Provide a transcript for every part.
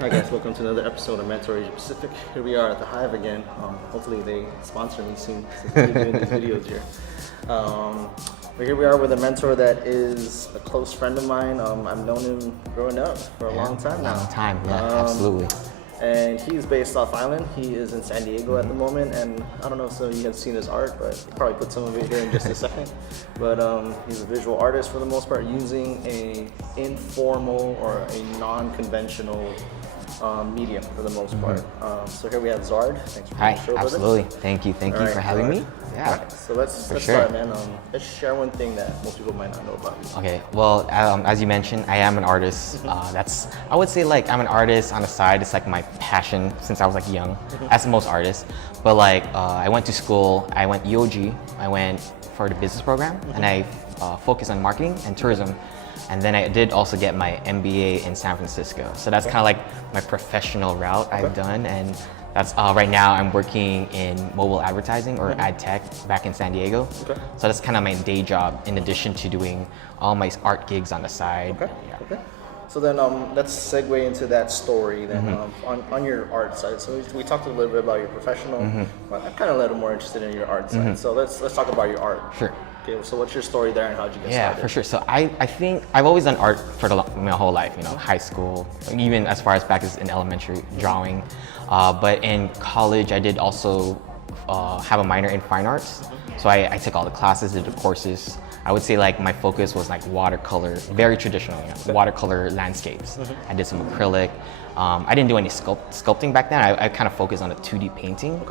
Hi guys, welcome to another episode of Mentor Asia Pacific. Here we are at the Hive again. Hopefully they sponsor me soon since we're doing these videos here. But here we are with a mentor that is a close friend of mine. I've known him growing up for a long time now. Long time, absolutely. And he's based off island. He is in San Diego at the moment, and I don't know if some of you have seen his art, but I'll probably put some of it here in just a second. But he's a visual artist for the most part, using a informal or a non-conventional medium for the most part. So here we have Zard. Thanks for Hi, being on the show, absolutely. brother. Thank you for having me. Yeah. Right, so let's sure. start, man. Let's share one thing that most people might not know about you. Okay, well, as you mentioned, I am an artist. I would say like I'm an artist on the side. It's like my passion since I was like young, as most artists. But like I went to school, I went EOG, I went for the business program, and I focused on marketing and tourism. And then I did also get my MBA in San Francisco. So that's kind of like my professional route I've done. And that's right now I'm working in mobile advertising or ad tech back in San Diego. So that's kind of my day job in addition to doing all my art gigs on the side. Okay. So then let's segue into that story then on your art side. So we talked a little bit about your professional, but I'm kind of a little more interested in your art side. So let's talk about your art. Sure. Okay, so what's your story there and how'd you get started? Yeah, for sure. So I think I've always done art for my whole life, high school, even as far as back as in elementary, drawing. But in college, I did also have a minor in fine arts. So I took all the classes, did the courses. I would say like my focus was like watercolor, very traditional, watercolor landscapes. I did some acrylic. I didn't do any sculpting back then. I kind of focused on the 2D painting.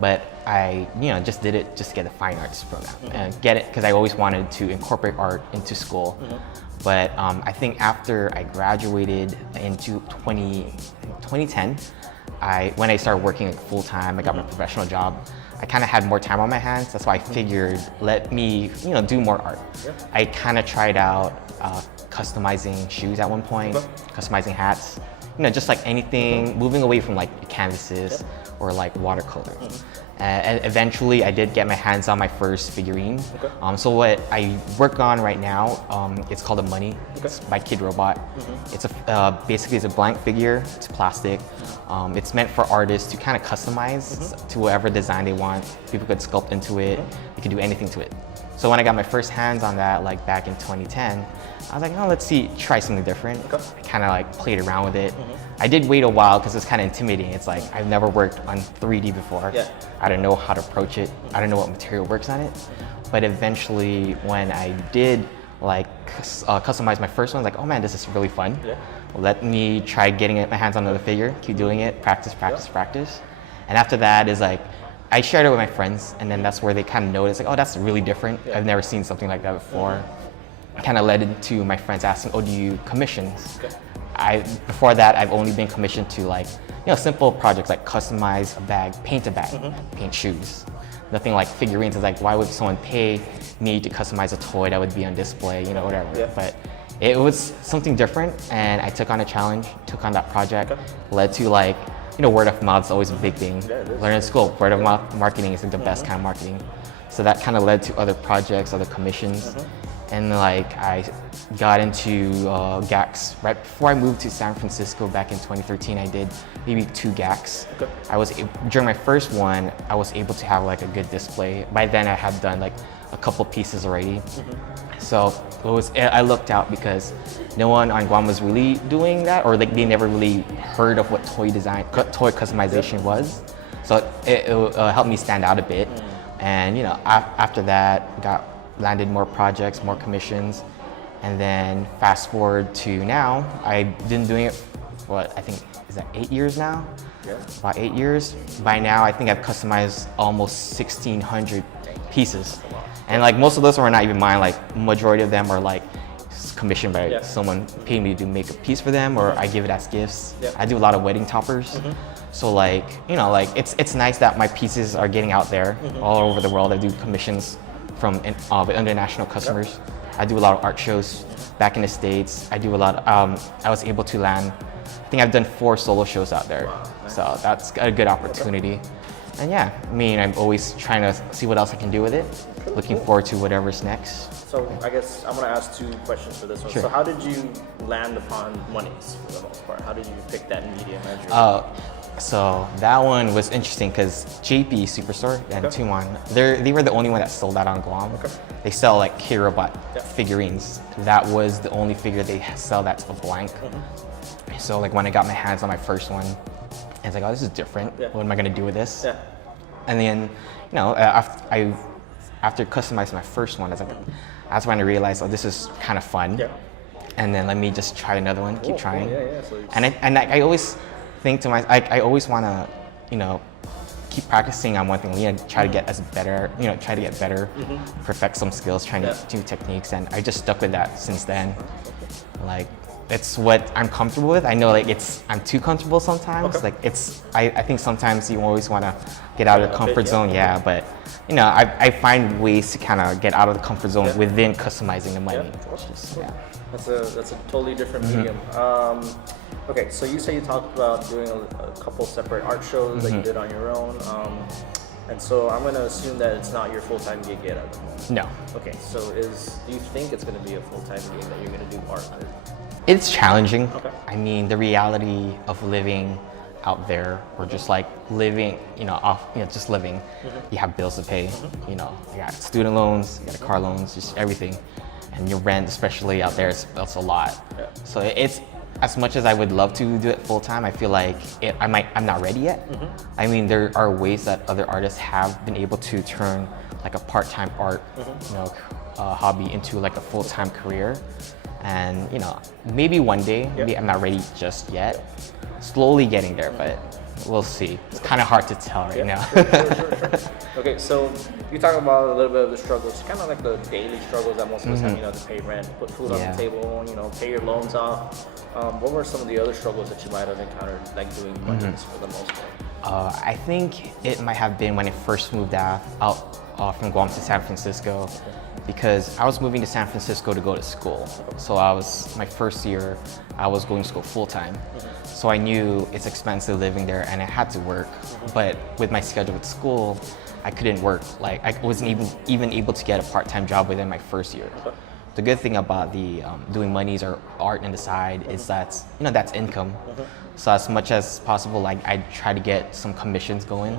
But I, just did it just to get the fine arts program and get it because I always wanted to incorporate art into school. But I think after I graduated into 2010, when I started working full time, I got my professional job. I kind of had more time on my hands. That's why I figured, let me, do more art. I kind of tried out customizing shoes at one point, customizing hats, just like anything, moving away from like canvases or like watercolor. And eventually I did get my hands on my first figurine. So what I work on right now, it's called a Munny. It's by Kid Robot. It's basically it's a blank figure, it's plastic. It's meant for artists to kind of customize to whatever design they want. People could sculpt into it, you could do anything to it. So when I got my first hands on that, like back in 2010, I was like, oh, let's try something different. I kind of like played around with it. I did wait a while because it's kind of intimidating. It's like, I've never worked on 3D before. I don't know how to approach it. I don't know what material works on it. But eventually when I did like customize my first one, like, oh man, this is really fun. Let me try getting my hands on another figure, keep doing it, practice. And after that is like, I shared it with my friends, and then that's where they kind of noticed, like, oh, that's really different. I've never seen something like that before. Kind of led into my friends asking, oh, do you commissions? Before that, I've only been commissioned to like, simple projects like customize a bag, paint shoes. Nothing like figurines. It's like, why would someone pay me to customize a toy that would be on display, whatever. But it was something different, and I took on a challenge, took on that project, led to like, word of mouth is always a big thing. Learn in school, word of mouth marketing is like the best kind of marketing. So that kind of led to other projects, other commissions. And like I got into GACs. Right before I moved to San Francisco back in 2013, I did maybe 2 GACs. During my first one, I was able to have like a good display. By then I had done like a couple pieces already. So I looked out because no one on Guam was really doing that, or like they never really heard of what toy customization was. So it helped me stand out a bit. And after that, landed more projects, more commissions, and then fast forward to now, I've been doing it for I think, is that 8 years now? About 8 years. By now, I think I've customized almost 1,600 pieces. And like most of those are not even mine, like majority of them are like commissioned by someone paying me to make a piece for them, or I give it as gifts. I do a lot of wedding toppers. So like, it's nice that my pieces are getting out there all over the world. I do commissions from international customers. I do a lot of art shows back in the States. I do a lot, I was able to land, I think I've done 4 solo shows out there. So that's a good opportunity. And yeah, I'm always trying to see what else I can do with it. looking forward to whatever's next. So I guess I'm gonna ask two questions for this one. Sure. So how did you land upon Munnys for the most part? How did you pick that medium as your? So that one was interesting because JP Superstore and Tumon, they were the only one that sold that on Guam. Okay. They sell like K-Robot figurines. That was the only figure they sell that's a blank. So like when I got my hands on my first one, I was like, oh, this is different. Yeah. What am I gonna do with this? Yeah. And then, after customizing my first one, I was like, that's when I realized, oh, this is kind of fun. Yeah. And then let me just try another one, keep trying. Cool. Yeah. So And I always think to myself, I always want to, keep practicing on one thing, try to get better, perfect some skills, trying to do techniques, and I just stuck with that since then. Like, it's what I'm comfortable with. I know I'm too comfortable sometimes. Okay. Like I think sometimes you always want to get out of the comfort zone, but I find ways to kind of get out of the comfort zone within customizing the money. That's a totally different medium. Okay, so you say you talked about doing a couple separate art shows that you did on your own, and so I'm going to assume that it's not your full-time gig yet at the moment. No. Okay, so do you think it's going to be a full-time gig that you're going to do art with? It's challenging. Okay. I mean, the reality of living out there, or just like living, just living. You have bills to pay. You got student loans, you got car loans, just everything, and your rent, especially out there, it's a lot. Yeah. So it's as much as I would love to do it full time. I feel like I'm not ready yet. I mean, there are ways that other artists have been able to turn like a part-time art, hobby into like a full-time career. And maybe one day, maybe I'm not ready just yet. Slowly getting there, but we'll see. It's kind of hard to tell right now. Sure. Okay, so you talk about a little bit of the struggles, kind of like the daily struggles that most of us have, to pay rent, put food on the table, pay your loans off. What were some of the other struggles that you might have encountered, like doing Munnys for the most part? I think it might have been when I first moved out from Guam to San Francisco, because I was moving to San Francisco to go to school. So my first year, I was going to school full time. So I knew it's expensive living there and I had to work. But with my schedule at school, I couldn't work. Like I wasn't even able to get a part-time job within my first year. The good thing about the doing Munnys or art on the side is that that's income. So as much as possible, like I try to get some commissions going.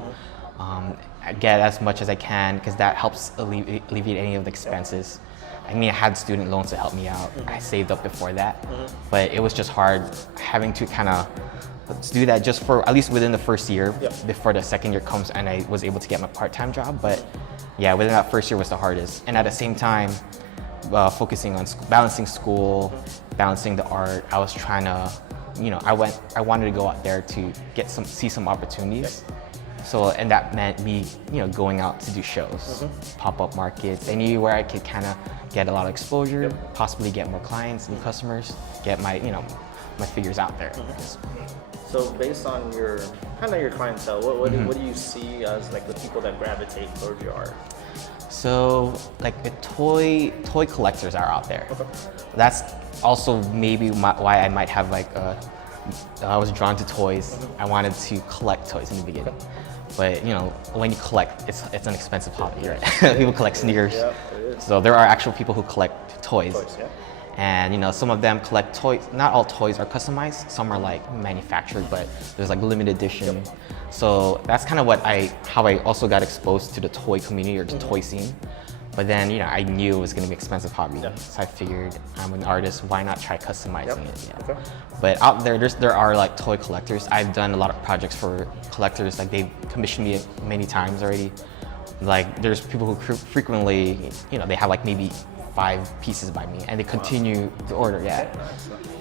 I get as much as I can because that helps alleviate any of the expenses. I mean, I had student loans to help me out. I saved up before that, but it was just hard having to kind of do that just for at least within the first year before the second year comes and I was able to get my part-time job. But yeah, within that first year was the hardest. And at the same time, focusing on balancing school, balancing the art, I was trying to, I wanted to go out there to see some opportunities. So, and that meant me, going out to do shows, pop-up markets, anywhere I could kind of get a lot of exposure, possibly get more clients, new customers, get my, my figures out there. So, based on your clientele, what do you see as like the people that gravitate towards your art? So, like the toy collectors are out there. That's also maybe why I might have I was drawn to toys. I wanted to collect toys in the beginning. But when you collect, it's an expensive hobby, right? People collect sneakers. Yeah, it is. So there are actual people who collect toys. Yeah. And some of them collect toys. Not all toys are customized. Some are like manufactured, but there's like limited edition. So that's kind of how I also got exposed to the toy community or the toy scene. But then, I knew it was going to be an expensive hobby. So I figured I'm an artist, why not try customizing it? Yeah. Okay. But out there are like toy collectors. I've done a lot of projects for collectors. Like they've commissioned me many times already. Like there's people who frequently, they have like maybe 5 pieces by me and they continue to order,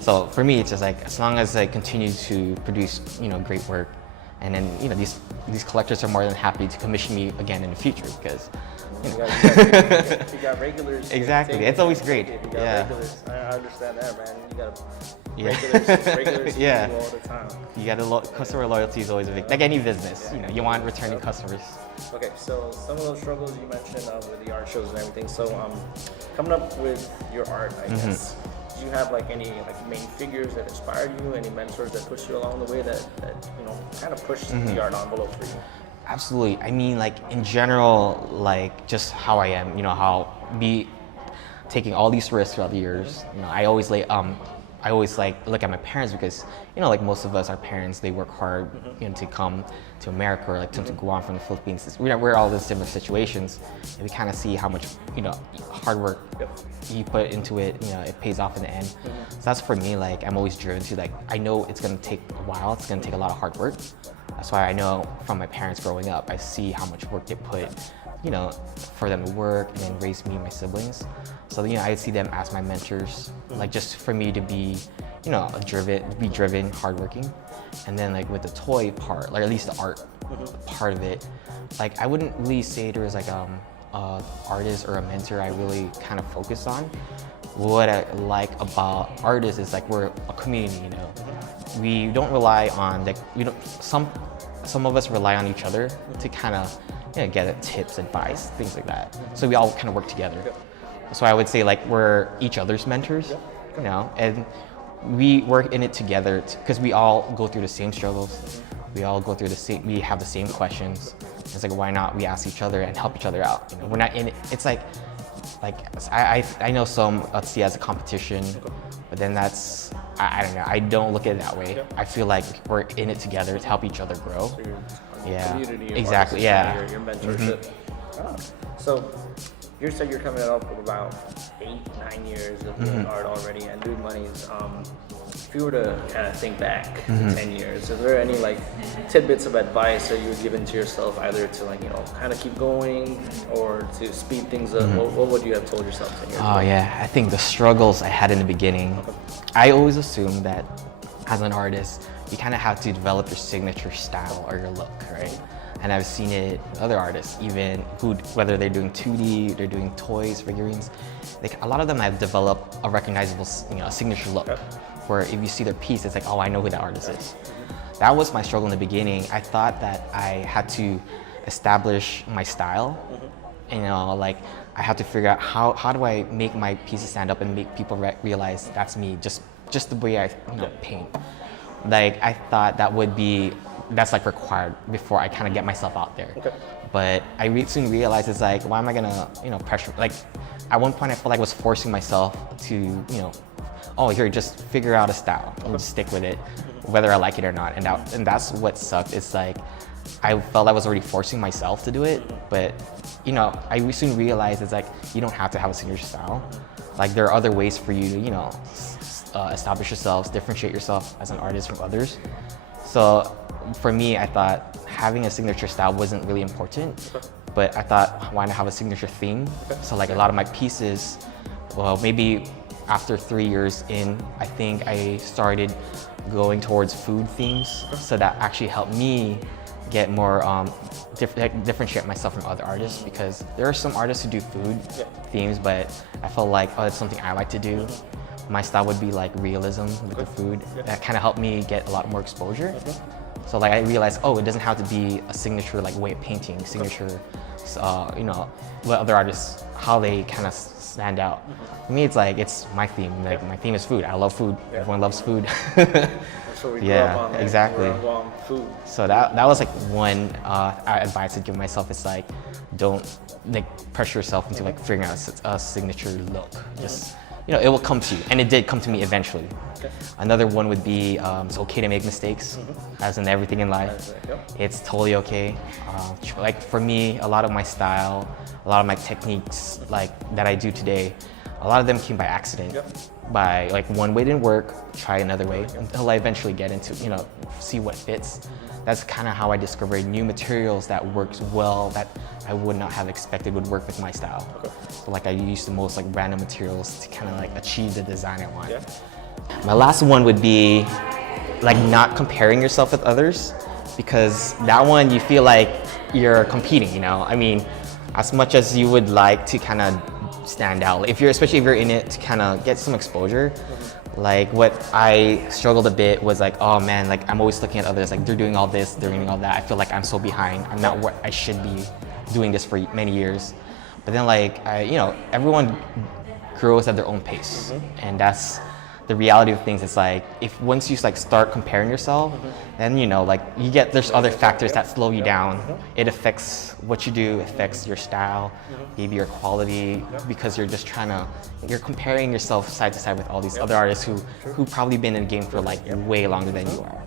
So for me, it's just like, as long as I continue to produce, great work, and then, these collectors are more than happy to commission me again in the future because, you got regulars. Exactly, it's always great. Regulars. I understand that, man. You got regulars all the time. You got customer loyalty is always a big, like any business. You want returning customers. Okay, so some of those struggles you mentioned with the art shows and everything. So coming up with your art, I guess. Do you have any main figures that inspired you? Any mentors that pushed you along the way that kind of pushed the art envelope for you? Absolutely. I mean, like in general, like just how I am, how be taking all these risks throughout the years. I always like look at my parents because, like most of us, our parents, they work hard, to come to America or like to Guam from the Philippines. We're all in similar situations, and we kind of see how much, hard work you put into it, it pays off in the end. So that's for me, like I'm always driven to like, I know it's gonna take a while, it's gonna take a lot of hard work. That's why I know from my parents growing up, I see how much work they put, for them to work and then raise me and my siblings. So, I see them as my mentors, like just for me to be, driven, hardworking. And then like with the toy part, like at least the art part of it, like I wouldn't really say there was like a artist or a mentor I really kind of focused on. What I like about artists is like we're a community, We don't rely on like some of us rely on each other to kind of get tips, advice, things like that. So we all kind of work together. So I would say like we're each other's mentors, and we work in it together because we all go through the same struggles. We all go through we have the same questions. It's like, why not we ask each other and help each other out? We're not in it. It's like I know some see it as a competition, but then that's, I don't know. I don't look at it that way. I feel like we're in it together to help each other grow. So Yeah, community, exactly. artists, Yeah. your mentorship. So you said you're coming up with about 8-9 years of doing art already and doing Munny's. If you were to kind of think back 10 years, is there any like tidbits of advice that you would give into yourself, either to like kind of keep going or to speed things up? What would you have told yourself 10 years ago? Oh yeah, I think the struggles I had in the beginning. I always assumed that as an artist, you kind of have to develop your signature style or your look, right? And I've seen it other artists, even whether they're doing 2D, they're doing toys, figurines, like a lot of them have developed a recognizable, signature look. Where if you see their piece, it's like, oh, I know who that artist is. That was my struggle in the beginning. I thought that I had to establish my style. Like I had to figure out how do I make my pieces stand up and make people realize that's me, just the way I paint. Like I thought that's like required before I kind of get myself out there. But I soon realized it's like, why am I gonna pressure? Like at one point I felt like I was forcing myself to oh, here, just figure out a style and just stick with it, whether I like it or not. And that's what sucked. It's like I felt I was already forcing myself to do it, but I soon realized it's like you don't have to have a signature style. Like there are other ways for you to establish yourselves, differentiate yourself as an artist from others. So for me, I thought having a signature style wasn't really important, but I thought, why not have a signature theme? So like a lot of my pieces, well, maybe after 3 years in, I think I started going towards food themes. So that actually helped me get more, differentiate myself from other artists, because there are some artists who do food themes, but I felt like, oh, it's something I like to do. My style would be like realism with the food. That kind of helped me get a lot more exposure. So like I realized, oh, it doesn't have to be a signature like way of painting, signature, what other artists, how they kind of stand out. For me, it's like, it's my theme. Like my theme is food. I love food. Everyone loves food. So we grew up on exactly. food. So that was like one advice I'd give myself. It's like, don't like pressure yourself into like figuring out a signature look. Just it will come to you, and it did come to me eventually. Another one would be it's okay to make mistakes, as in everything in life. It's totally okay. Like for me, a lot of my style, a lot of my techniques like that I do today, a lot of them came by accident. By like one way didn't work, try another way until I eventually get into see what fits. That's kind of how I discovered new materials that works well, that I would not have expected would work with my style. So like I use the most like random materials to kind of like achieve the design I want. My last one would be like not comparing yourself with others, because that one you feel like you're competing, I mean, as much as you would like to kind of stand out, especially if you're in it to kind of get some exposure. Like what I struggled a bit was like, oh man, like I'm always looking at others, like they're doing all this, they're doing all that. I feel like I'm so behind. I'm not what I should be doing this for many years. But then like, everyone grows at their own pace. And that's the reality of things is like if once you like start comparing yourself, then you know like there's other factors that slow you down. It affects what you do, affects your style, maybe your quality, because you're comparing yourself side to side with all these other artists who probably been in the game for like way longer than you are.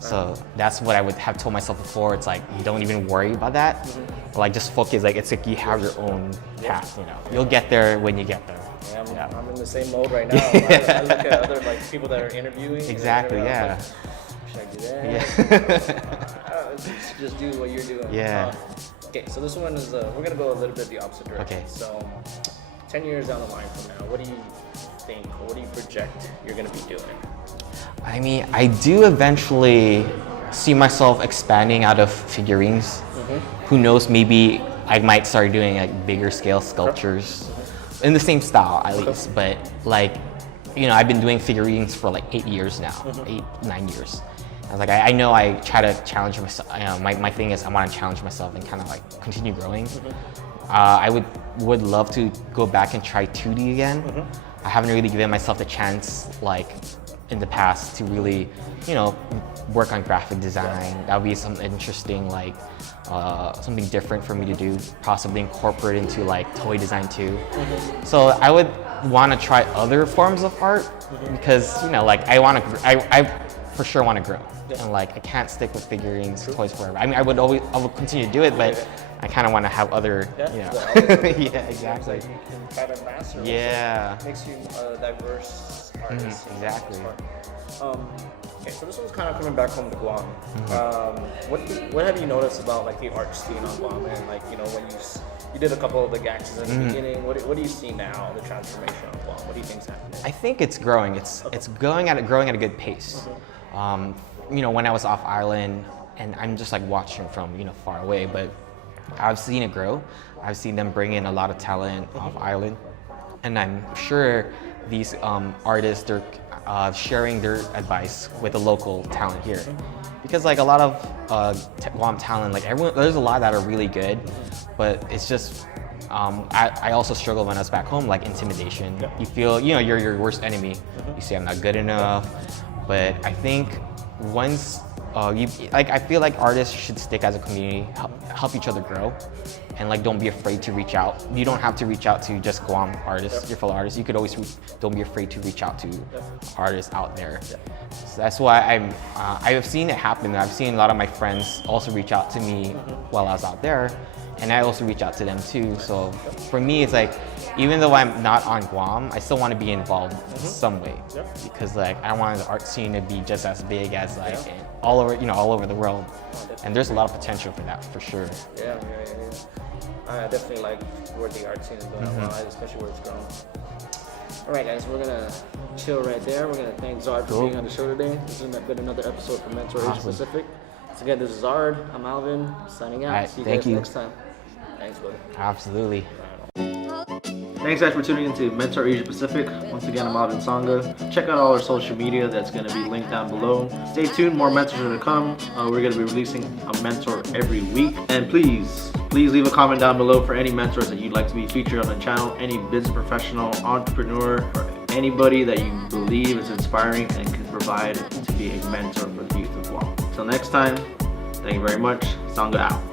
So that's what I would have told myself before. It's like you don't even worry about that. Like just focus. Like it's like you have your own path. You know, you'll get there when you get there. Yeah, I'm in the same mode right now. I look at other like people that are interviewing. Exactly. Like, should I do that? Just do what you're doing. Okay, so this one is we're gonna go a little bit the opposite direction. Okay. So 10 years down the line from now, what do you think, or what do you project you're gonna be doing? I mean, I do eventually see myself expanding out of figurines. Who knows, maybe I might start doing like bigger scale sculptures in the same style at least. But like, you know, I've been doing figurines for like 8 years now, 9 years. I was like, I know I try to challenge myself. My thing is I want to challenge myself and kind of like continue growing. I would love to go back and try 2D again. I haven't really given myself the chance like in the past to really, you know, work on graphic design. That would be something interesting, like something different for me to do, possibly incorporate into like toy design too. So I would want to try other forms of art because, you know, like I for sure want to grow. And like I can't stick with figurines, toys forever. I mean, I would continue to do it, but I kind of want to have other, you know. Yeah, exactly. Like you can try to master. Makes you a diverse artist. Exactly. Okay, so this one's kind of coming back home to Guam. What have you noticed about like the art scene on Guam, and like, you know, when you did a couple of the gags in the beginning, what do you see now, the transformation on Guam? What do you think's happening? I think it's growing. It's growing at a good pace. You know, when I was off island, and I'm just like watching from, you know, far away, but I've seen it grow. I've seen them bring in a lot of talent off island, and I'm sure these artists, they're sharing their advice with the local talent here, because like a lot of Guam talent, like everyone, there's a lot that are really good, but it's just I also struggle when I was back home, like intimidation. You feel, you know, you're your worst enemy. You say I'm not good enough, but I think once I feel like artists should stick as a community, help each other grow, and like don't be afraid to reach out. You don't have to reach out to just Guam artists, your fellow artists. You could always don't be afraid to reach out to artists out there. So that's why I've seen it happen. I've seen a lot of my friends also reach out to me while I was out there, and I also reach out to them too. So for me, it's like, even though I'm not on Guam, I still want to be involved in some way, because like I want the art scene to be just as big as like all over the world, and there's a lot of potential for that for sure. I definitely like where the art scene is going now, especially where it's growing. All right, guys, we're gonna chill right there. We're gonna thank Zard for being on the show today. This has been another episode from Mentor Asia Pacific. So again, this is Zard. I'm Alvin, signing out. See you guys next time. Thanks, buddy. Absolutely. Thanks guys for tuning into Mentor Asia Pacific. Once again, I'm Alvin Sanga. Check out all our social media, that's going to be linked down below. Stay tuned, more mentors are to come. We're going to be releasing a mentor every week. And please leave a comment down below for any mentors that you'd like to be featured on the channel, any business professional, entrepreneur, or anybody that you believe is inspiring and can provide to be a mentor for the youth of Guam. Until next time, thank you very much. Sanga out.